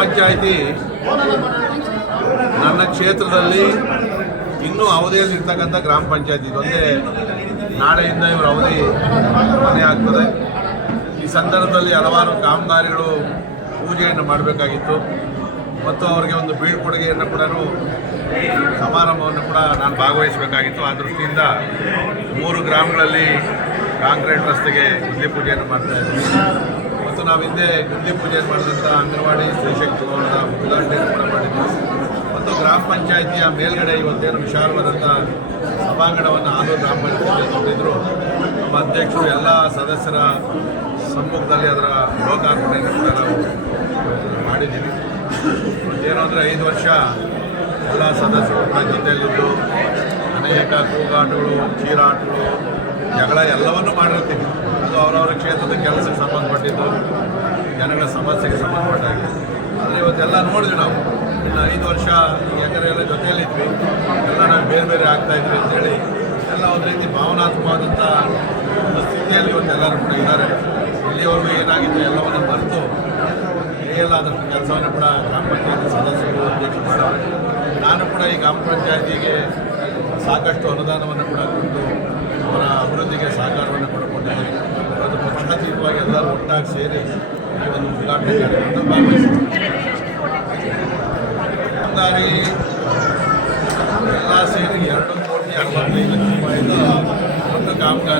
ಪಂಚಾಯಿತಿ ನನ್ನ ಕ್ಷೇತ್ರದಲ್ಲಿ ಇನ್ನೂ ಅವಧಿಯಲ್ಲಿರ್ತಕ್ಕಂಥ ಗ್ರಾಮ ಪಂಚಾಯತಿ ಇದೊಂದೇ. ನಾಳೆಯಿಂದ ಇವರು ಅವಧಿ ಮನೆ ಆಗ್ತದೆ. ಈ ಸಂದರ್ಭದಲ್ಲಿ ಹಲವಾರು ಕಾಮಗಾರಿಗಳು ಪೂಜೆಯನ್ನು ಮಾಡಬೇಕಾಗಿತ್ತು ಮತ್ತು ಅವರಿಗೆ ಒಂದು ಬೀಳ್ಕೊಡುಗೆಯನ್ನು ಕೂಡ ಸಮಾರಂಭವನ್ನು ಕೂಡ ನಾನು ಭಾಗವಹಿಸಬೇಕಾಗಿತ್ತು. ಆ ದೃಷ್ಟಿಯಿಂದ 3 ಗ್ರಾಮಗಳಲ್ಲಿ ಕಾಂಕ್ರೀಟ್ ರಸ್ತೆಗೆ ಗುದ್ಲಿ ಪೂಜೆಯನ್ನು ಮಾಡ್ತಾ ಇದ್ದೀವಿ ಮತ್ತು ನಾವು ಹಿಂದೆ ಗುದ್ಲಿ ಪೂಜೆಯನ್ನು ಮಾಡಿದಂಥ ಅಂಗನವಾಡಿ ಸ್ತ್ರೀಶಕ್ತಿ ಭವನದ ಉದ್ಘಾಟನೆಯನ್ನು ಕೂಡ ಮಾಡಿದ್ವಿ ಮತ್ತು ಗ್ರಾಮ ಪಂಚಾಯಿತಿಯ ಮೇಲ್ಗಡೆ ಇವತ್ತೇನು ವಿಶಾಲವಾದಂಥ ಸಭಾಂಗಣವನ್ನು ಆಲೂರು ಗ್ರಾಮ ಪಂಚಾಯಿತಿ ನೋಡಿದ್ರು. ನಮ್ಮ ಅಧ್ಯಕ್ಷರು ಎಲ್ಲ ಸದಸ್ಯರ ಸಮ್ಮುಖದಲ್ಲಿ ಅದರ ಲೋಕಾರ್ಪಣೆಯನ್ನು ಕೂಡ ನಾವು ಮಾಡಿದ್ದೀವಿ. ಏನು ಅಂದರೆ 5 ವರ್ಷ ಎಲ್ಲ ಸದಸ್ಯರು ಕೂಡ ಜೊತೆಯಲ್ಲಿದ್ದು ಅನೇಕ ಕೂಗಾಟಗಳು, ಚೀರಾಟಗಳು, ಜಗಳ ಎಲ್ಲವನ್ನೂ ಮಾಡಿರ್ತೀವಿ. ಅದು ಅವರವರ ಕ್ಷೇತ್ರದ ಕೆಲಸಕ್ಕೆ ಸಂಬಂಧಪಟ್ಟಿದ್ದು, ಜನಗಳ ಸಮಸ್ಯೆಗೆ ಸಂಬಂಧಪಟ್ಟಾಗಿ. ಆದರೆ ಇವತ್ತೆಲ್ಲ ನೋಡಿದ್ವಿ ನಾವು. ಇನ್ನು 5 ವರ್ಷ ಯಾಕಂದರೆ ಎಲ್ಲ ಜೊತೆಯಲ್ಲಿದ್ವಿ, ಎಲ್ಲ ನಾವು ಬೇರೆ ಬೇರೆ ಆಗ್ತಾಯಿದ್ವಿ ಅಂತೇಳಿ ಎಲ್ಲ ಒಂದು ರೀತಿ ಭಾವನಾತ್ಮಕವಾದಂಥ ಒಂದು ಸ್ಥಿತಿಯಲ್ಲಿ ಇವತ್ತೆಲ್ಲರೂ ಕೂಡ ಇದ್ದಾರೆ. ಇಲ್ಲಿವರೆಗೂ ಏನಾಗಿತ್ತು ಎಲ್ಲವನ್ನು ಮರೆತು ಹೇಳಲಾದಂಥ ಕೆಲಸವನ್ನು ಕೂಡ ಗ್ರಾಮ ಪಂಚಾಯತಿ ಸದಸ್ಯರು ಅಧ್ಯಕ್ಷರು ಮಾಡವ್ರೆ. ನಾನು ಕೂಡ ಈ ಗ್ರಾಮ ಪಂಚಾಯತಿಗೆ ಸಾಕಷ್ಟು ಅನುದಾನವನ್ನು ಕೂಡ ಕೊಟ್ಟು ಅವರ ಅಭಿವೃದ್ಧಿಗೆ ಸಹಕಾರವನ್ನು ಕೂಡ ಕೊಟ್ಟಿದ್ದೀನಿ. ಅದು ಪಕ್ಷಾತೀತವಾಗಿ ಎಲ್ಲರೂ ಒಟ್ಟಾಗಿ ಸೇರಿ ಈ ಒಂದು ಉದ್ಘಾಟನೆ ಕಾರ್ಯಕ್ರಮವನ್ನು ಭಾಗವಹಿಸಿದ್ದೀವಿ. ಕಾಮಗಾರಿ ಎಲ್ಲ ಸೇರಿ 2,65,00,000 ರೂಪಾಯಿದು ಒಂದು ಕಾಮಗಾರಿ